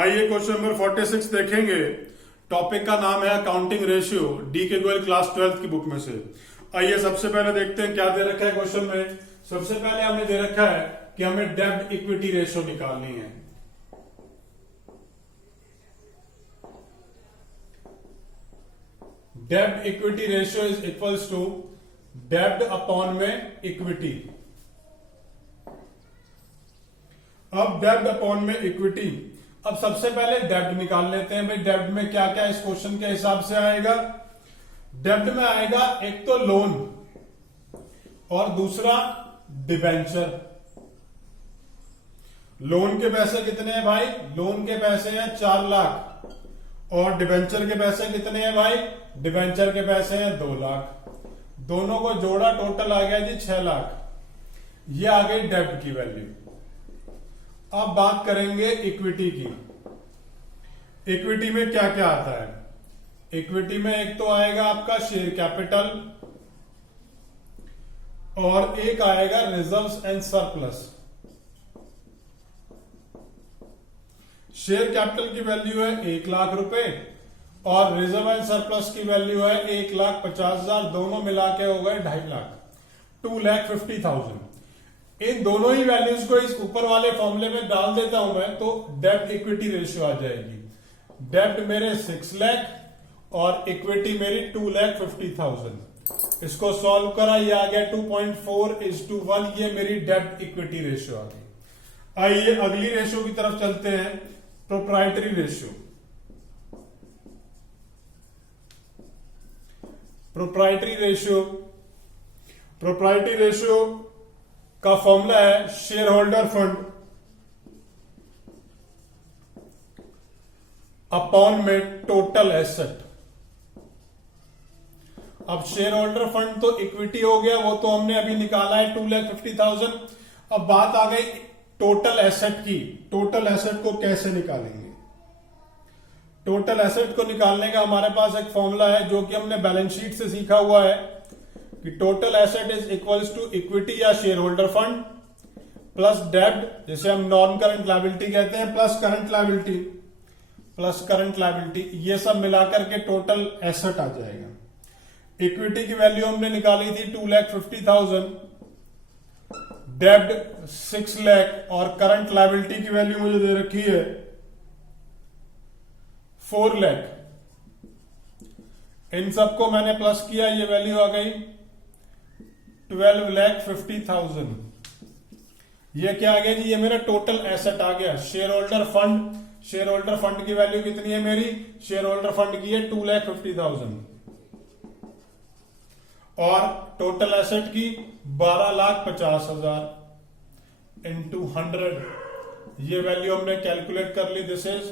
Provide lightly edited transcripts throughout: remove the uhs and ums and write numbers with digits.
आइए question number 46 देखेंगे। Topic का नाम है अकाउंटिंग रेशियो, डी के गोयल क्लास 12 की बुक में से। आइए सबसे पहले देखते हैं क्या दे रखा है क्वेश्चन में। सबसे पहले हमें दे रखा है कि हमें डेब्ट इक्विटी रेशियो निकालनी है। डेब्ट equity ratio is equals to डेब्ट अपॉन में इक्विटी। अब डेब्ट अपॉन में इक्विटी, अब सबसे पहले डेब्ट निकाल लेते हैं। भाई डेब्ट में क्या क्या इस क्वेश्चन के हिसाब से आएगा। डेब्ट में आएगा एक तो लोन और दूसरा डिबेंचर। लोन के पैसे कितने हैं भाई? लोन के पैसे हैं 4 लाख और डिबेंचर के पैसे कितने हैं भाई? डिबेंचर के पैसे हैं 2 लाख। दोनों को जोड़ा टोटल आ गया जी 6 लाख। ये आ गई डेब्ट की वैल्यू। अब बात करेंगे इक्विटी की। इक्विटी में क्या क्या आता है? इक्विटी में एक तो आएगा आपका शेयर कैपिटल और एक आएगा reserves and surplus. Share capital की वैल्यू है 1 लाख रुपए और रिजर्व एंड सरप्लस की वैल्यू है 1,50,000। दोनों मिला के हो गए 2.5 लाख, 2,50,000। इन दोनों ही वैल्यूज को इस ऊपर वाले फॉर्मूले में डाल देता हूं मैं, तो डेब्ट इक्विटी रेशियो आ जाएगी। डेब्ट मेरे 6 लाख और इक्विटी मेरी 2,50,000। इसको सॉल्व करा, ये आ गया 2.4:1। ये मेरी डेब्ट इक्विटी रेशियो आ गई। आइए अगली रेशियो की तरफ चलते हैं, प्रोप्राइटरी रेशियो। प्रोप्राइटरी रेशियो का फॉर्मूला है शेयर होल्डर फंड अपॉन में टोटल एसेट। अब शेयर होल्डर फंड तो इक्विटी हो गया, वो तो हमने अभी निकाला है 2,50,000। अब बात आ गई टोटल एसेट की। टोटल एसेट को कैसे निकालेंगे? टोटल एसेट को निकालने का हमारे पास एक फॉर्मूला है जो कि हमने बैलेंस शीट से सीखा हुआ है कि total asset is equals to equity या शेयर होल्डर फंड प्लस डेब्ट, जिसे हम नॉन करंट लायबिलिटी कहते हैं, प्लस करंट लायबिलिटी। ये सब मिलाकर के टोटल एसेट आ जाएगा। इक्विटी की वैल्यू हमने निकाली थी 2,50,000, डेब्ट 6 लाख और करंट लायबिलिटी की वैल्यू मुझे दे रखी है 4 लाख। इन सबको मैंने प्लस किया, ये वैल्यू आ गई 12,50,000। ये क्या आ गया जी? ये मेरा टोटल एसेट आ गया। शेयर होल्डर फंड की वैल्यू कितनी है मेरी? शेयर होल्डर फंड की है 2,50,000 और टोटल एसेट की 12,50,000 इंटू 100। ये वैल्यू हमने कैलकुलेट कर ली। This is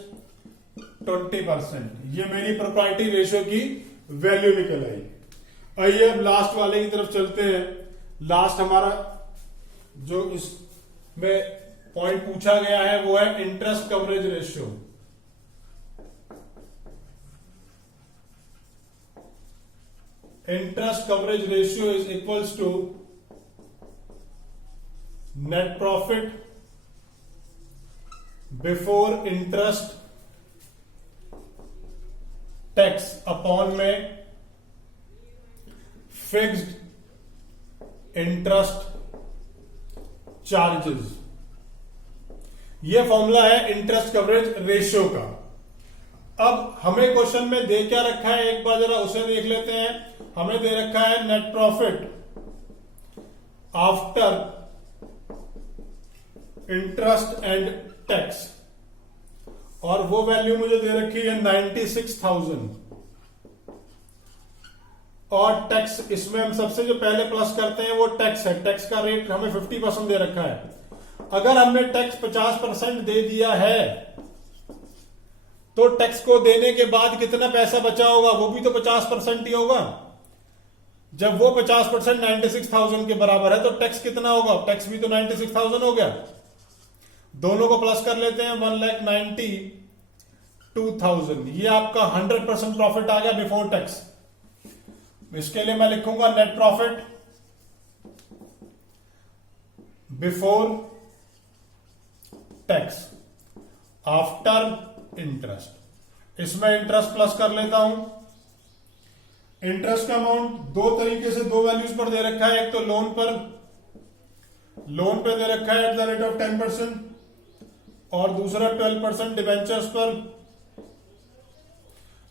20%। ये मेरी प्रोप्राइटरी रेशियो की वैल्यू निकल आई। आइए अब लास्ट वाले की तरफ चलते हैं। लास्ट हमारा जो इसमें पॉइंट पूछा गया है वो है interest coverage ratio. Interest coverage ratio is equals to net profit before interest tax upon में फिक्स्ड इंटरेस्ट चार्जेस। यह फॉर्मूला है इंटरेस्ट कवरेज रेशियो का। अब हमें क्वेश्चन में दे क्या रखा है, एक बार जरा उसे देख लेते हैं। हमें दे रखा है net profit after interest and tax और वो वैल्यू मुझे दे रखी है 96,000 और टैक्स, इसमें हम सबसे जो पहले प्लस करते हैं वो टैक्स है। टैक्स का रेट हमें 50% दे रखा है। अगर हमने टैक्स 50% दे दिया है तो टैक्स को देने के बाद कितना पैसा बचा होगा? वो भी तो 50% ही होगा। जब वो 50% 96,000 के बराबर है तो टैक्स कितना होगा? टैक्स भी तो 96,000 हो गया। दोनों को प्लस कर लेते हैं, 1,92,000। ये आपका 100% प्रॉफिट आ गया बिफोर टैक्स। इसके लिए मैं लिखूंगा net profit before tax after interest. इसमें इंटरेस्ट प्लस कर लेता हूं। इंटरेस्ट का अमाउंट दो तरीके से दो वैल्यूज पर दे रखा है, एक तो लोन पे दे रखा है एट द रेट ऑफ 10% और दूसरा 12% डिबेंचर्स पर।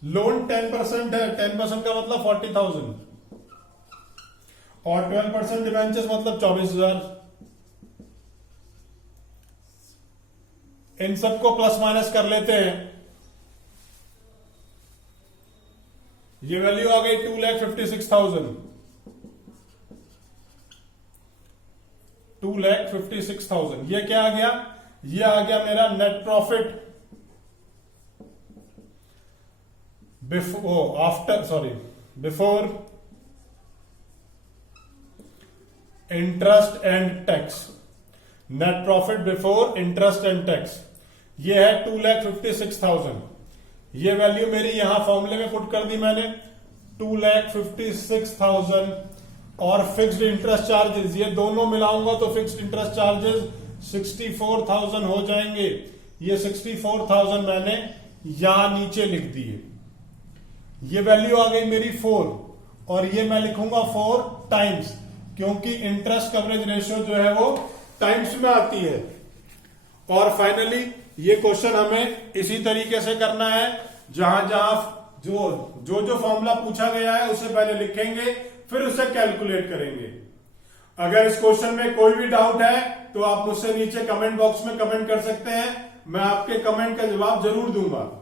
लोन 10% है, 10% का मतलब 40,000 और 12% डिबेंचर्स मतलब 24,000। इन सबको प्लस माइनस कर लेते हैं। ये वैल्यू आ गई 2,56,000। 2,56,000 ये क्या आ गया? ये आ गया मेरा net profit before interest and tax. Net profit before interest and tax ये है 2,56,000। ये वैल्यू मेरी यहां फॉर्मूले में पुट कर दी मैंने 2,56,000 और फिक्स्ड इंटरेस्ट चार्जेस ये दोनों मिलाऊंगा तो फिक्स्ड इंटरेस्ट चार्जेस 64,000 हो जाएंगे। ये 64,000 मैंने यहां नीचे लिख दिए। ये वैल्यू आ गई मेरी 4 और ये मैं लिखूंगा 4 टाइम्स, क्योंकि इंटरेस्ट कवरेज रेशियो जो है वो टाइम्स में आती है। और फाइनली ये क्वेश्चन हमें इसी तरीके से करना है, जहां जहां जो फॉर्मूला पूछा गया है उसे पहले लिखेंगे फिर उसे कैलकुलेट करेंगे। अगर इस क्वेश्चन में कोई भी डाउट है तो आप मुझसे नीचे कमेंट बॉक्स में कमेंट कर सकते हैं, मैं आपके कमेंट का जवाब जरूर दूंगा।